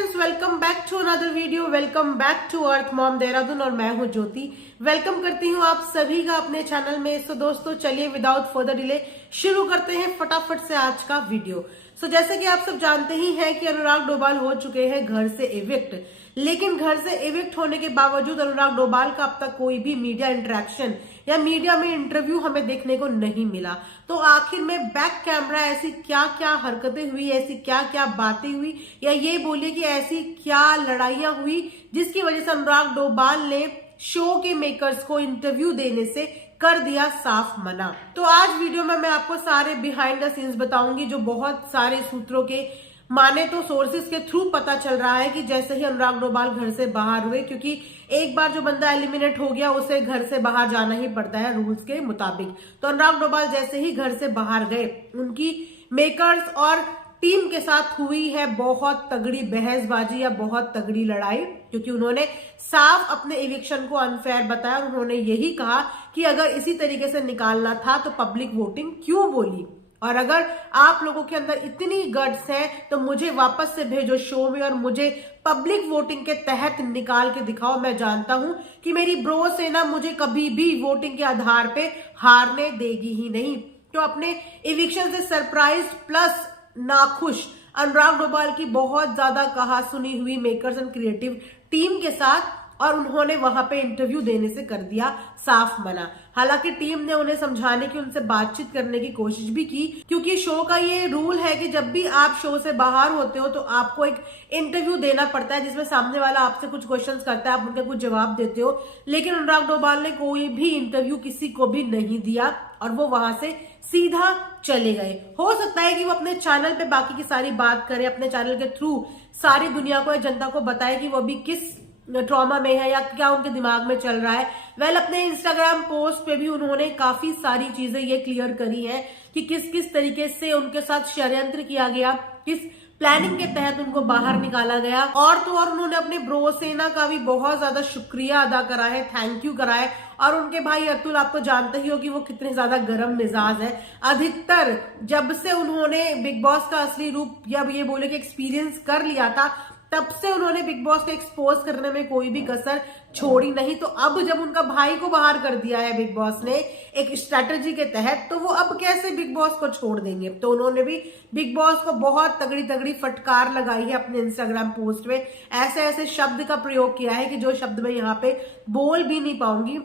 Friends, welcome back to another video. Welcome back to earth mom Dehradun और मैं हूं ज्योति। Welcome करती हूं आप सभी का अपने चैनल में। सो दोस्तों, चलिए विदाउट फर्दर डिले शुरू करते हैं फटाफट से आज का वीडियो। जैसे कि आप सब जानते ही हैं कि अनुराग डोभाल हो चुके हैं घर से इविक्ट, लेकिन घर से इविक्ट होने के बावजूद अनुराग डोभाल का अब तक कोई भी मीडिया इंटरेक्शन या मीडिया में इंटरव्यू हमें देखने को नहीं मिला। तो आखिर में बैक कैमरा ऐसी क्या क्या हरकतें हुई, ऐसी क्या क्या बातें हुई, या ये बोलिए कि ऐसी क्या लड़ाइयां हुई जिसकी वजह से अनुराग डोभाल ने शो के मेकर्स को इंटरव्यू देने से कर दिया साफ मना। तो आज वीडियो में मैं आपको सारे बिहाइंड द सीन्स बताऊंगी, जो बहुत सारे सूत्रों के माने तो सोर्सेस के थ्रू पता चल रहा है कि जैसे ही अनुराग डोभाल घर से बाहर हुए, क्योंकि एक बार जो बंदा एलिमिनेट हो गया उसे घर से बाहर जाना ही पड़ता है रूल्स के मुताबिक। तो अनुराग डोभाल जैसे ही घर से बाहर गए, उनकी मेकर्स और टीम के साथ हुई है बहुत तगड़ी बहसबाजी या बहुत तगड़ी लड़ाई, क्योंकि उन्होंने साफ अपने इविक्शन को अनफेयर बताया। उन्होंने यही कहा कि अगर इसी तरीके से निकालना था तो पब्लिक वोटिंग क्यों बोली, और अगर आप लोगों के अंदर इतनी गट्स है तो मुझे वापस से भेजो शो में और मुझे पब्लिक वोटिंग के तहत निकाल के दिखाओ। मैं जानता हूं कि मेरी ब्रो सेना मुझे कभी भी वोटिंग के आधार पे हारने देगी ही नहीं। तो अपने इविक्शन से सरप्राइज प्लस नाखुश अनुराग डोभाल की बहुत ज्यादा कहा सुनी हुई मेकर्स एंड क्रिएटिव टीम के साथ, और उन्होंने वहां पे इंटरव्यू देने से कर दिया साफ मना। हालांकि टीम ने उन्हें समझाने की, उनसे बातचीत करने की कोशिश भी की, क्योंकि शो का ये रूल है कि जब भी आप शो से बाहर होते हो तो आपको एक इंटरव्यू देना पड़ता है जिसमें सामने वाला आपसे कुछ क्वेश्चंस करता है, आप उनके कुछ जवाब देते हो। लेकिन अनुराग डोभाल ने कोई भी इंटरव्यू किसी को भी नहीं दिया और वो वहां से सीधा चले गए। हो सकता है कि वो अपने चैनल पे बाकी की सारी बात करे, अपने चैनल के थ्रू सारी दुनिया को या जनता को बताए कि वो भी किस ट्रॉमा में है या क्या उनके दिमाग में चल रहा है। अपने इंस्टाग्राम पोस्ट पे भी उन्होंने काफी सारी चीजें ये क्लियर करी है कि किस किस तरीके से उनके साथ षड्यंत्र किया गया, किस प्लानिंग के तहत उनको बाहर निकाला गया। और तो और उन्होंने अपने ब्रो सेना का भी बहुत ज्यादा शुक्रिया अदा करा है, थैंक यू करा है। और उनके भाई अतुल, आपको जानते ही हो कि वो कितने ज्यादा गर्म मिजाज है। अधिकतर जब से उन्होंने बिग बॉस का असली रूप या ये बोले कि एक्सपीरियंस कर लिया था, तब से उन्होंने बिग बॉस को एक्सपोज करने में कोई भी कसर छोड़ी नहीं। तो अब जब उनका भाई को बाहर कर दिया है बिग बॉस ने एक स्ट्रेटजी के तहत, तो वो अब कैसे बिग बॉस को छोड़ देंगे। तो उन्होंने भी बिग बॉस को बहुत तगड़ी तगड़ी फटकार लगाई है अपने इंस्टाग्राम पोस्ट में। ऐसे ऐसे शब्द का प्रयोग किया है कि जो शब्द मैं यहाँ पे बोल भी नहीं पाऊंगी।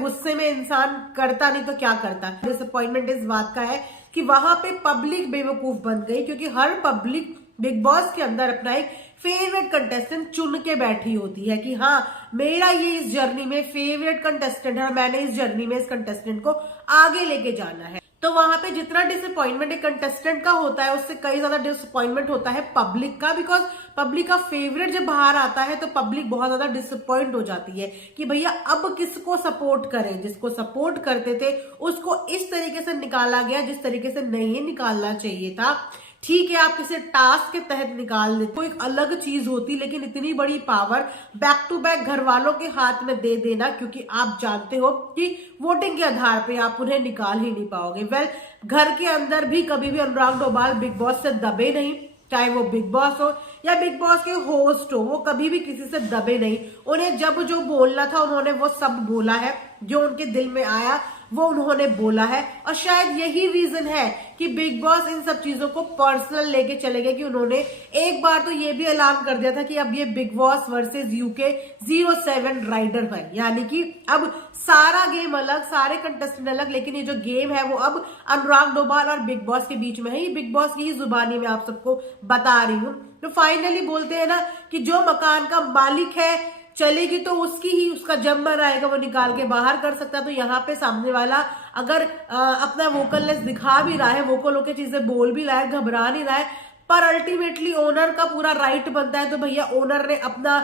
गुस्से में इंसान करता नहीं तो क्या करता। डिसअपॉइंटमेंट इस बात का है कि वहां पे पब्लिक बेवकूफ बन गई, क्योंकि हर पब्लिक बिग बॉस के अंदर अपना एक फेवरेट कंटेस्टेंट चुन के बैठी होती है कि हाँ, मेरा ये इस जर्नी में फेवरेट कंटेस्टेंट है और मैंने इस जर्नी में इस कंटेस्टेंट को आगे लेके जाना है। तो वहां पे जितना डिसअपॉइंटमेंट एक कंटेस्टेंट का होता है, उससे कई ज्यादा डिसअपॉइंटमेंट होता है पब्लिक का। बिकॉज पब्लिक का फेवरेट जब बाहर आता है तो पब्लिक बहुत ज्यादा डिसअपॉइंट हो जाती है कि भैया अब किसको सपोर्ट करें। जिसको सपोर्ट करते थे उसको इस तरीके से निकाला गया जिस तरीके से नहीं निकालना चाहिए था। ठीक है, आप किसी टास्क के तहत निकाल देते, कोई अलग चीज होती, लेकिन इतनी बड़ी पावर बैक टू बैक घर वालों के हाथ में दे देना, क्योंकि आप जानते हो कि वोटिंग के आधार पे आप उन्हें निकाल ही नहीं पाओगे। घर के अंदर भी कभी भी अनुराग डोभाल बिग बॉस से दबे नहीं, चाहे वो बिग बॉस हो या बिग बॉस के होस्ट हो, वो कभी भी किसी से दबे नहीं। उन्हें जब जो बोलना था उन्होंने वो सब बोला है, जो उनके दिल में आया वो उन्होंने बोला है। और शायद यही रीजन है कि बिग बॉस इन सब चीजों को पर्सनल लेके चले गए, कि उन्होंने एक बार तो ये भी ऐलान कर दिया था कि अब ये Bigg Boss versus UK 07 rider है, यानी कि अब सारा गेम अलग, सारे कंटेस्टेंट अलग, लेकिन ये जो गेम है वो अब अनुराग डोभाल और बिग बॉस के बीच में है। ये बिग बॉस की ही जुबानी में आप सबको बता रही हूँ। तो फाइनली बोलते हैं ना कि जो मकान का मालिक है, चलेगी तो उसकी ही, उसका जब मन आएगा वो निकाल के बाहर कर सकता है। तो यहाँ पे सामने वाला अगर अपना वोकलनेस दिखा भी रहा है, वोकल होकर चीजें बोल भी रहा है, घबरा नहीं रहा है, पर अल्टीमेटली ओनर का पूरा राइट बनता है। तो भैया ओनर ने अपना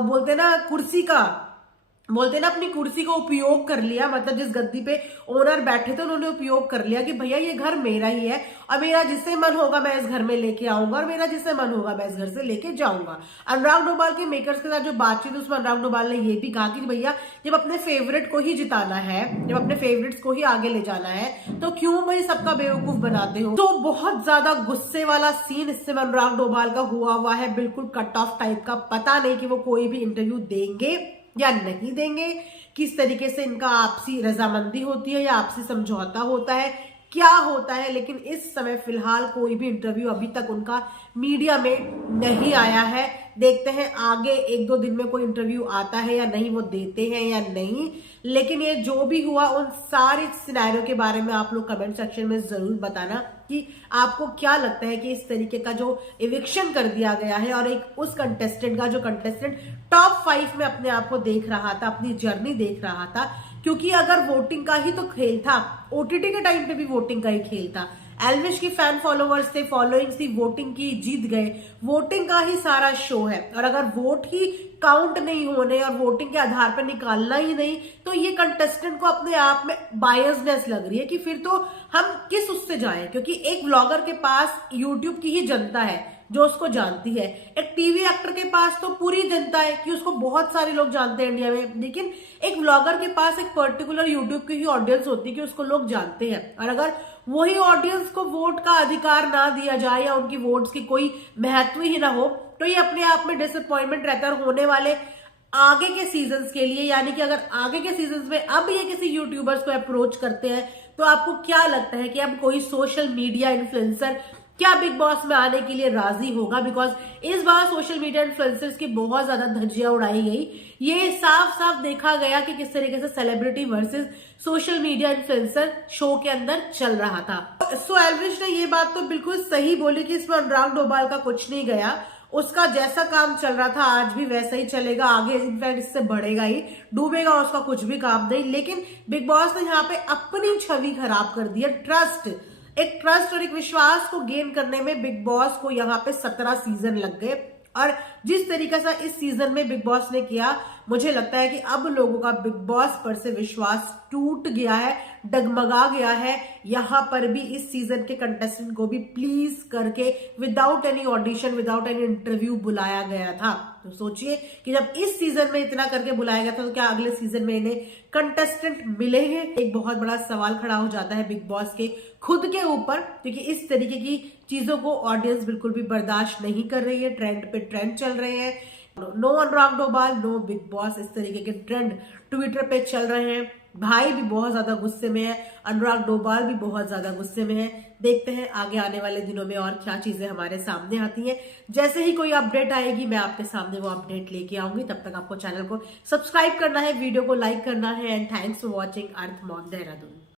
बोलते ना कुर्सी का बोलते ना अपनी कुर्सी का उपयोग कर लिया, मतलब जिस गद्दी पे ओनर बैठे थे उन्होंने उपयोग कर लिया कि भैया ये घर मेरा ही है और मेरा जिससे मन होगा मैं इस घर में लेके आऊंगा और मेरा जिससे मन होगा मैं इस घर से लेके जाऊंगा। अनुराग डोभाल के मेकर्स के साथ जो बातचीत उसमें अनुराग डोभाल ने ये भी कहा कि भैया जब अपने फेवरेट को ही जिताना है, जब अपने फेवरेट्स को ही आगे ले जाना है तो क्यों भाई सबका बेवकूफ बनाते हो। तो बहुत ज्यादा गुस्से वाला सीन इससे अनुराग डोभाल का हुआ है, बिल्कुल कट ऑफ टाइप का। पता नहीं कि वो कोई भी इंटरव्यू देंगे या नहीं देंगे, किस तरीके से इनका आपसी रजामंदी होती है या आपसी समझौता होता है, क्या होता है। लेकिन इस समय फिलहाल कोई भी इंटरव्यू अभी तक उनका मीडिया में नहीं आया है। देखते हैं आगे 1-2 दिन में कोई इंटरव्यू आता है या नहीं, वो देते हैं या नहीं। लेकिन ये जो भी हुआ उन सारे सिनेरियो के बारे में आप लोग कमेंट सेक्शन में जरूर बताना कि आपको क्या लगता है कि इस तरीके का जो इविक्शन कर दिया गया है और एक उस कंटेस्टेंट का जो कंटेस्टेंट टॉप 5 में अपने आप को देख रहा था, अपनी जर्नी देख रहा था, क्योंकि अगर वोटिंग का ही तो खेल था, ओटीटी के टाइम पे भी वोटिंग का ही खेल था, एल्विश की फैन फॉलोवर्स थे, फॉलोइंग थी, वोटिंग की, जीत गए, वोटिंग का ही सारा शो है। और अगर वोट ही काउंट नहीं होने और वोटिंग के आधार पर निकालना ही नहीं तो ये कंटेस्टेंट को अपने आप में बायसनेस लग रही है कि फिर तो हम किस उससे जाएं, क्योंकि एक व्लॉगर के पास यूट्यूब की ही जनता है जो उसको जानती है, एक टीवी एक्टर के पास तो पूरी जनता है कि उसको बहुत सारे लोग जानते हैं इंडिया में, लेकिन एक व्लॉगर के पास एक पर्टिकुलर यूट्यूब की ही ऑडियंस होती है कि उसको लोग जानते हैं। और अगर वही ऑडियंस को वोट का अधिकार ना दिया जाए या उनकी वोट्स की कोई महत्व ही ना हो तो ये अपने आप में डिसअपॉइंटमेंट रहता है। होने वाले आगे के सीजन्स के लिए, यानी कि अगर आगे के सीजन्स में अब ये किसी यूट्यूबर्स को अप्रोच करते हैं तो आपको क्या लगता है कि अब कोई सोशल मीडिया इन्फ्लुएंसर क्या बिग बॉस में आने के लिए राजी होगा? बिकॉज इस बार सोशल मीडिया इन्फ्लुएंसर्स की बहुत ज्यादा धज्जियां उड़ाई गई। ये साफ साफ देखा गया कि किस तरीके से celebrity versus social media influencer show के अंदर चल रहा था। सो एल्विश ने ये बात तो बिल्कुल सही बोली कि इसमें अनुराग डोभाल का कुछ नहीं गया, उसका जैसा काम चल रहा था आज भी वैसा ही चलेगा, आगे इनफैक्ट इससे बढ़ेगा ही, डूबेगा उसका कुछ भी काम नहीं। लेकिन बिग बॉस ने यहाँ पे अपनी छवि खराब कर दी है। एक ट्रस्ट और एक विश्वास को गेन करने में बिग बॉस को यहाँ पे 17 सीजन लग गए और जिस तरीके से इस सीजन में बिग बॉस ने किया, मुझे लगता है कि अब लोगों का बिग बॉस पर से विश्वास टूट गया है, डगमगा गया है। यहां पर भी इस सीजन के कंटेस्टेंट को भी प्लीज करके without any audition, without any interview बुलाया गया था। तो सोचिए कि जब इस सीजन में इतना करके बुलाया गया था तो क्या अगले सीजन में इन्हें कंटेस्टेंट मिलेंगे? एक बहुत बड़ा सवाल खड़ा हो जाता है बिग बॉस के खुद के ऊपर, क्योंकि इस तरीके की चीजों को ऑडियंस बिल्कुल भी बर्दाश्त नहीं कर रही है। ट्रेंड पे ट्रेंड चल रहे हैं, नो अनुराग डोभाल, नो बिग बॉस, इस तरीके के ट्रेंड ट्विटर पे चल रहे हैं। भाई भी बहुत ज्यादा गुस्से में है, अनुराग डोभाल भी बहुत ज्यादा गुस्से में है। देखते हैं आगे आने वाले दिनों में और क्या चीजें हमारे सामने आती हैं। जैसे ही कोई अपडेट आएगी मैं आपके सामने वो अपडेट लेके आऊंगी। तब तक आपको चैनल को सब्सक्राइब करना है, वीडियो को लाइक करना है। And thanks for watching earth mom Dehradun.